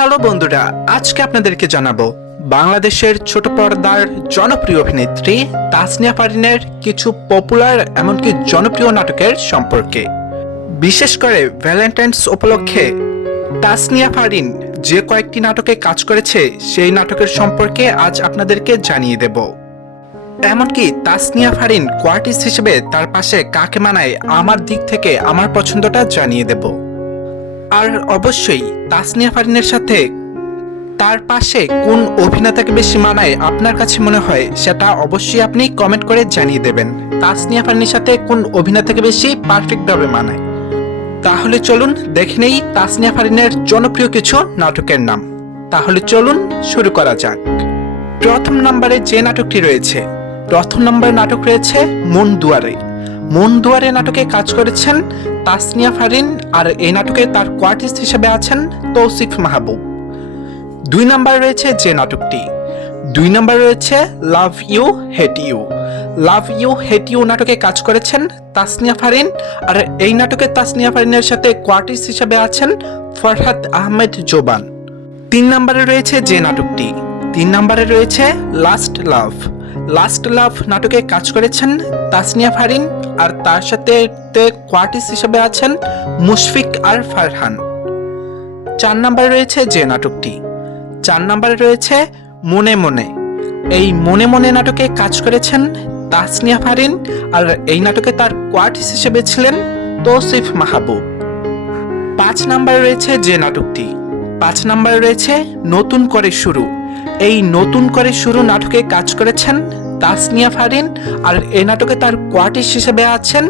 Hello বন্ধুরা, আজকে আপনাদেরকে জানাবো বাংলাদেশের ছোট পর্দার জনপ্রিয় অভিনেত্রী তাসনিয়া ফারিনের কিছু পপুলার এমনকি জনপ্রিয় নাটকের সম্পর্কে। বিশেষ করে ভ্যালেন্টাইন্স উপলক্ষে তাসনিয়া ফারিন যে কয়েকটি নাটকে কাজ করেছে সেই নাটকের সম্পর্কে আজ আপনাদেরকে জানিয়ে দেব। এমনকি তাসনিয়া ফারিন কোয়ার্টিস্ট হিসেবে তার পাশে কাকে মানায় আমার দিক থেকে আমার পছন্দটা জানিয়ে দেব। আর অবশ্যই তাসনিয়া ফারিনের সাথে তার পাশে কোন অভিনেতাকে বেশি মানায় আপনার কাছে মনে হয় সেটা অবশ্যই আপনি কমেন্ট করে জানিয়ে দেবেন। তাসনিয়া ফারিনের সাথে কোন অভিনেতাকে বেশি পারফেক্টভাবে মানায়। তাহলে চলুন দেখে নেই তাসনিয়া ফারিনের জনপ্রিয় কিছু নাটকের নাম। তাহলে চলুন শুরু করা যাক। প্রথম নম্বরে যে নাটকটি রয়েছে, প্রথম নম্বরের নাটক রয়েছে মন দুয়ারে। মন দুয়ারে নাটকে কাজ করেছেন তাসনিয়া ফারিন, আর এই নাটকে তার কোয়ার্টিস্ট হিসেবে আছেন তৌসিফ মাহবুব। দুই নম্বরে রয়েছে যে নাটকটি, দুই নম্বরে রয়েছে Love You Hate You. Love You Hate You নাটকে কাজ করেছেন তাসনিয়া ফারিন, আর এই নাটকে তাসনিয়া ফারিনের সাথে কোয়ার্টিস্ট হিসেবে আছেন ফরহাদ আহমেদ জোবান। তিন নম্বরে রয়েছে যে নাটকটি, তিন নম্বরে রয়েছে লাস্ট লাভ। লাস্ট লাভ নাটকে কাজ করেছেন তাসনিয়া ফারিন, আর তার সাথে কোয়ার্টিস্ট হিসেবে আছেন মুশফিক আর ফারহান। চার নম্বরে রয়েছে যে নাটকটি, চার নম্বরে রয়েছে মনে মনে। এই মনে মনে নাটকে কাজ করেছেন তাসনিয়া ফারিন, আর এই নাটকে তার কোয়ার্টিস্ট হিসেবে ছিলেন তৌসিফ মাহবুব। পাঁচ নম্বরে রয়েছে যে নাটকটি, পাঁচ নম্বরে রয়েছে নতুন করে শুরু। এই নতুন করে শুরু নাটকে কাজ করেছেন তাসনিয়া ফারিন, আর এই নাটকে তার কোয়ার্টিস্ট হিসেবে আছেন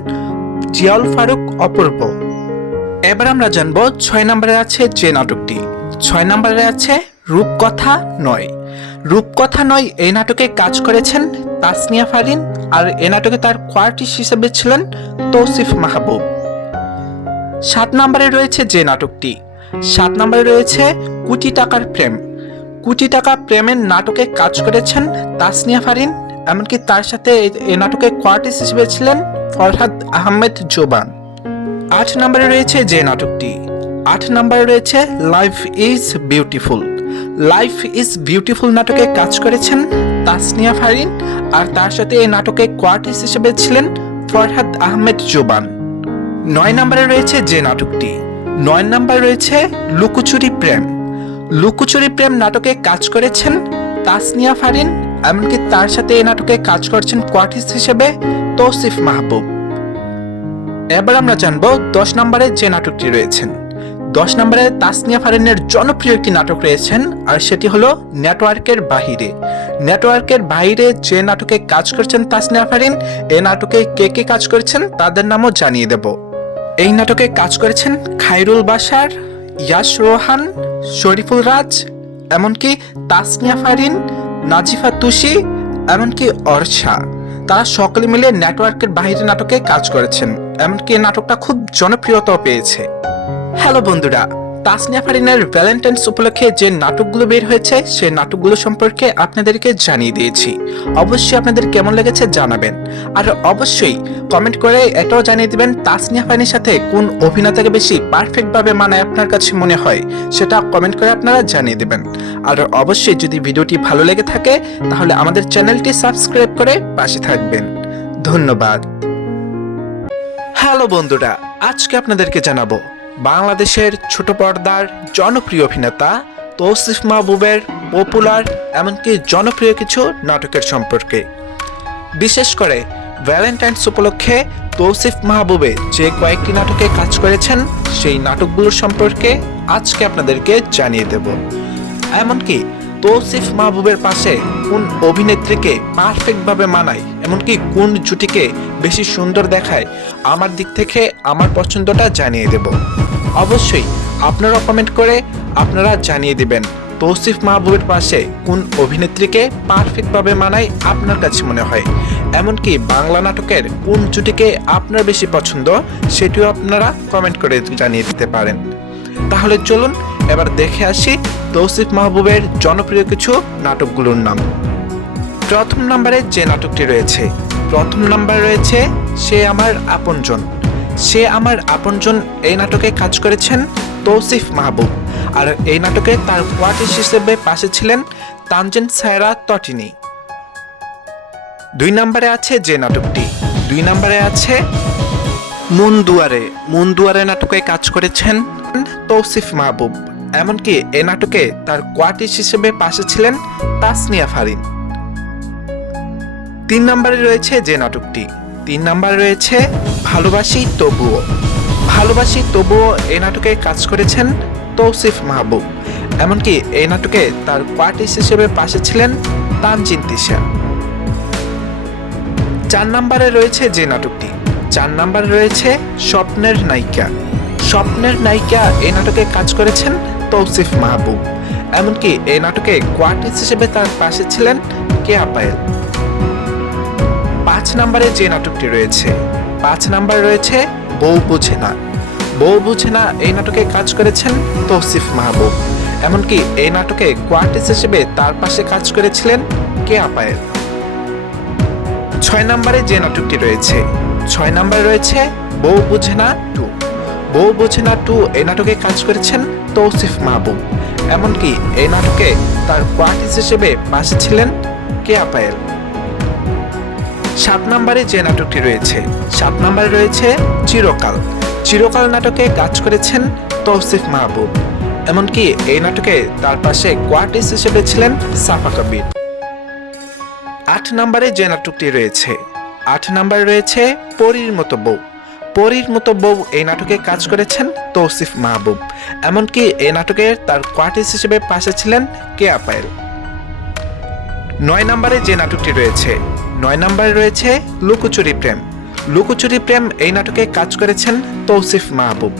জিয়াউল ফারুক অপূর্ব। এবার আমরা জানবো ছয় নম্বরে আছে যে নাটকটি, ছয় নম্বরে আছে রূপকথা নয়। রূপকথা নয় এই নাটকে কাজ করেছেন তাসনিয়া ফারিন, আর এই নাটকে তার কোয়ার্টিস্ট হিসেবে ছিলেন তৌসিফ মাহবুব। সাত নম্বরে রয়েছে যে নাটকটি, সাত নম্বরে রয়েছে কোটি টাকার প্রেম। কোটি টাকা প্রেমের নাটকে কাজ করেছেন তাসনিয়া ফারিন, এমনকি তার সাথে এই নাটকে কোয়ার্টিস্ট হিসেবে ছিলেন ফরহাদ আহমেদ জোবান। আট নম্বরে রয়েছে যে নাটকটি, আট নম্বরে রয়েছে life is beautiful. Life is beautiful নাটকে কাজ করেছেন তাসনিয়া ফারিন, আর তার সাথে এই নাটকে কোয়ার্টিস্ট হিসেবে ছিলেন ফরহাদ আহমেদ জোবান। নয় নম্বরে রয়েছে যে নাটকটি, নয় নম্বরে রয়েছে লুকোচুরি প্রেম। লুকোচুরি প্রেম নাটকে কাজ করেছেন তাসনিয়া ফারিন, এমনকি তার সাথে এই নাটকে কাজ করছেন কোয়ার্টিস্ট হিসেবে তৌসিফ মাহবুব। এবার আমরা জানবো 10 নম্বরে যে নাটকটি রয়েছেন। 10 নম্বরে তাসনিয়া ফারিনের জনপ্রিয় একটি নাটক রয়েছেন, আর সেটি হলো নেটওয়ার্কের বাহিরে। নেটওয়ার্কের বাইরে যে নাটকে কাজ করছেন তাসনিয়া ফারিন, এই নাটকে কে কে কাজ করেছেন তাদের নামও জানিয়ে দেব। এই নাটকে কাজ করেছেন খায়রুল বাশার, ইয়াশ রোহান, শরীফুল রাজ, এমনকি তাসনিয়া ফারিন, নাজিফা তুষি, এমনকি অর্ষা। তারা সকলে মিলে নেটওয়ার্কের বাইরে নাটকে কাজ করেছেন, এমনকি এই নাটকটা খুব জনপ্রিয়তাও পেয়েছে। হ্যালো বন্ধুরা, তাসনিয়া ফারিনের ভ্যালেন্টাইন্স উপলক্ষে যে নাটকগুলো বের হয়েছে সেই নাটকগুলো সম্পর্কে আপনাদেরকে জানিয়ে দিয়েছি। অবশ্যই আপনাদের কেমন লেগেছে জানাবেন, আর অবশ্যই কমেন্ট করে এটাও জানিয়ে দিবেন তাসনিয়া ফারিনের সাথে কোন অভিনেতাকে বেশি পারফেক্টভাবে মানায় আপনার কাছে মনে হয়, সেটা কমেন্ট করে আপনারা জানিয়ে দেবেন। আর অবশ্যই যদি ভিডিওটি ভালো লেগে থাকে তাহলে আমাদের চ্যানেলটি সাবস্ক্রাইব করে পাশে থাকবেন। ধন্যবাদ। হ্যালো বন্ধুরা, আজকে আপনাদেরকে জানাবো বাংলাদেশের ছোট পর্দার জনপ্রিয় অভিনেতা তৌসিফ মাহবুবের পপুলার এমনকি জনপ্রিয় কিছু নাটকের সম্পর্কে। বিশেষ করে ভ্যালেন্টাইন্স উপলক্ষে তৌসিফ মাহবুবে যে কয়েকটি নাটকে কাজ করেছেন সেই নাটকগুলোর সম্পর্কে আজকে আপনাদেরকে জানিয়ে দেব। এমনকি তৌসিফ মাহবুবের পাশে কোন অভিনেত্রীকে পারফেক্টভাবে মানায়, এমনকি কোন জুটিকে বেশি সুন্দর দেখায়, আমার দিক থেকে আমার পছন্দটা জানিয়ে দেব। অবশ্যই আপনারা কমেন্ট করে আপনারা জানিয়ে দিবেন তৌসিফ মাহবুবের পাশে কোন অভিনেত্রীকে পারফেক্টভাবে মানায় আপনার কাছে মনে হয়, এমনকি বাংলা নাটকের কোন জুটিকে আপনার বেশি পছন্দ সেটিও আপনারা কমেন্ট করে জানিয়ে দিতে পারেন। তাহলে চলুন এবার দেখে আসি তৌসিফ মাহবুবের জনপ্রিয় কিছু নাটকগুলোর নাম। প্রথম নম্বরে যে নাটকটি রয়েছে, প্রথম নম্বরে রয়েছে সে আমার আপনজন। সে আমার আপনজন এই নাটকে কাজ করেছেন তৌসিফ মাহবুব। আর এই নাটকে তার কোয়ার্টিস হিসেবে পাশে ছিলেন তানজিন সায়রা তটিনী। 2 নম্বরে আছে যে নাটকটি, 2 নম্বরে আছে মন দুয়ারে। মন দুয়ারে নাটকে কাজ করেছেন তৌসিফ মাহবুব। এমনকি এই নাটকে তার কোয়ার্টিস হিসেবে পাশে ছিলেন তাসনিয়া ফারিন। 3 নম্বরে রয়েছে যে নাটকটি, 3 নম্বরে রয়েছে ভালোবাসি তবুও। ভালোবাসি তবুও এই নাটকে কাজ করেছেন তৌসিফ মাহবুব। এমনকি এই নাটকে তার কোয়ার্টিস হিসেবে পাশে ছিলেন তানজিন তিশা। 4 নম্বরে রয়েছে যে নাটকটি, 4 নম্বরে রয়েছে স্বপ্নের নায়িকা। স্বপ্নের নায়িকা এই নাটকে কাজ করেছেন তৌসিফ মাহবুব। এমনকি এই নাটকে কোয়ার্টিস হিসেবে তার পাশে ছিলেন কেয়া পায়েল। 5 নম্বরে যে নাটকটি রয়েছে, 5 নম্বরে রয়েছে বউ বুঝে না। বউ বুঝে না এই নাটকে কাজ করেছেন তৌসিফ মাহবুব। এমনকি এই নাটকে কোয়ার্টিস হিসেবে তার পাশে কাজ করেছিলেন কেয়া পায়েল। 6 নম্বরে যে নাটকটি রয়েছে, 6 নম্বরে রয়েছে বউ বুঝে না 2। বউ বুঝে না 2 এই নাটকে কাজ করেছেন তৌসিফ মাহবুব। এমনকি এই নাটকে তার কোয়ার্টিস হিসেবে পাশে ছিলেন কেয়া পায়েল। 7 নম্বরে যে নাটকটি রয়েছে, 7 নম্বরে রয়েছে চিরকাল। চিরকাল নাটকে কাজ করেছেন তৌসিফ মাহবুব। এমনকি এই নাটকে তার পাশে কোয়ার্টিস হিসেবে ছিলেন সাফা কবির। 8 নম্বরে যে নাটকটি রয়েছে, 8 নম্বরে রয়েছে পরীর মতো বউ। পরীর মতো বউ এই নাটকে কাজ করেছেন তৌসিফ মাহবুব। এমনকি এই নাটকে তার কোয়ার্টিস হিসেবে পাশে ছিলেন কেয়া পায়েল। 9 নম্বরে যে নাটকটি রয়েছে, 9 নম্বরে রয়েছে লুকোচুরি প্রেম। লুকোচুরি প্রেম এই নাটকে কাজ করেছেন তৌসিফ মাহবুব।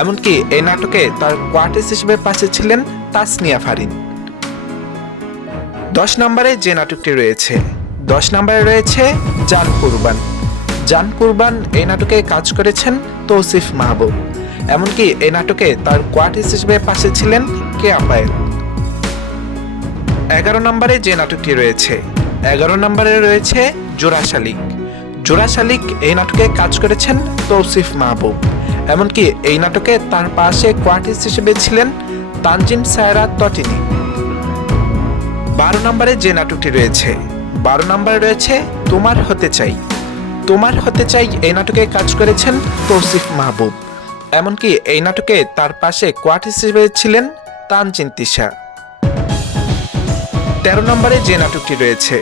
এমনকি এই নাটকে তার কোয়ার্টিস হিসেবে পাশে ছিলেন তাসনিয়া ফারিন। 10 নম্বরে যে নাটকটি রয়েছে, 10 নম্বরে রয়েছে জান কুরবান। জান কুরবান এই নাটকে কাজ করেছেন তৌসিফ মাহবুব। এমনকি এই নাটকে তার কোয়ার্টিস হিসেবে পাশে ছিলেন কেয়া পায়েল। 11 নম্বরে যে নাটকটি রয়েছে, 11 নম্বরে রয়েছে জোড়া শালিক। জোড়া শালিক এই নাটকে কাজ করেছেন তৌসিফ মাহবুব। এমনকি এই নাটকে তার পাশে কোয়ার্টিস হিসেবে ছিলেন তানজিন সায়রা তটিনী। 12 নম্বরে যে নাটকটি রয়েছে, 12 নম্বরে রয়েছে তোমার হতে চাই। তোমার হতে চাই এই নাটকে কাজ করেছেন তৌসিফ মাহবুব। এমনকি এই নাটকে তার পাশে কোয়ার্টিস হিসেবে ছিলেন তানজিন তিশা। 13 নম্বরে যে নাটকটি রয়েছে,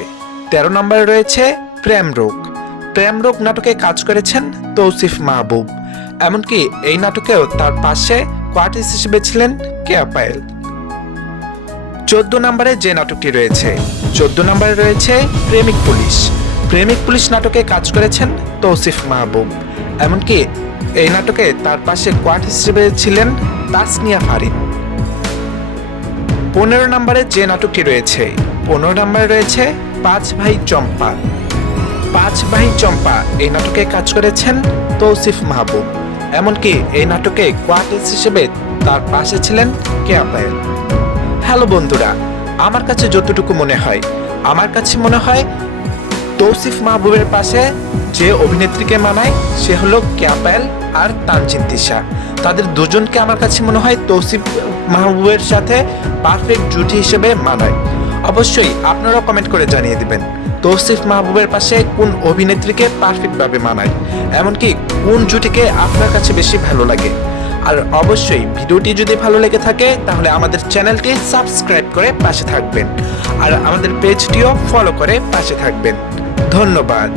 13 নম্বরে রয়েছে প্রেম রোগ। প্রেম রোগ নাটকে কাজ করেছেন তৌসিফ মাহবুব। এমনকি এই নাটকেও তার পাশে কোয়ার্টিস হিসেবে ছিলেন কেয়া পায়েল। 14 নম্বরে যে নাটকটি রয়েছে, 14 নম্বরে রয়েছে প্রেমিক পুলিশ। প্রেমিক পুলিশ নাটকে কাজ করেছেন তৌসিফ মাহবুব। এমনকি এই নাটকে তার পাশে কোয়ার্টিস হিসেবে ছিলেন তাসনিয়া ফারিন। 15 নম্বরে যে নাটকটি রয়েছে, 15 নম্বরে রয়েছে 5 ভাই চম্পা। 5 ভাই চম্পা এই নাটকে কাজ করেছেন তৌসিফ মাহবুব। এমনকি এই নাটকে কোয়ার্টিস হিসেবে তার পাশে ছিলেন কেয়া পায়েল। হ্যালো বন্ধুরা, আমার কাছে যতটুকু মনে হয়, আমার কাছে মনে হয় তৌসিফ মাহবুবের পাশে যে অভিনেত্রীকে মানায় সে হলো কেয়া পায়েল আর তানজিন তিশা। তাদের দুজনকে আমার কাছে মনে হয় তৌসিফ মাহবুবের সাথে পারফেক্ট জুটি হিসেবে মানায়। অবশ্যই আপনারা কমেন্ট করে জানিয়ে দিবেন তৌসিফ মাহবুবের পাশে কোন অভিনেত্রীকে পারফেক্টভাবে মানায়, এমনকি কোন জুটিকে আপনার কাছে বেশি ভালো লাগে। আর অবশ্যই ভিডিওটি যদি ভালো লেগে থাকে তাহলে আমাদের চ্যানেলটি সাবস্ক্রাইব করে পাশে থাকবেন আর আমাদের পেজটিও ফলো করে পাশে থাকবেন। ধন্যবাদ।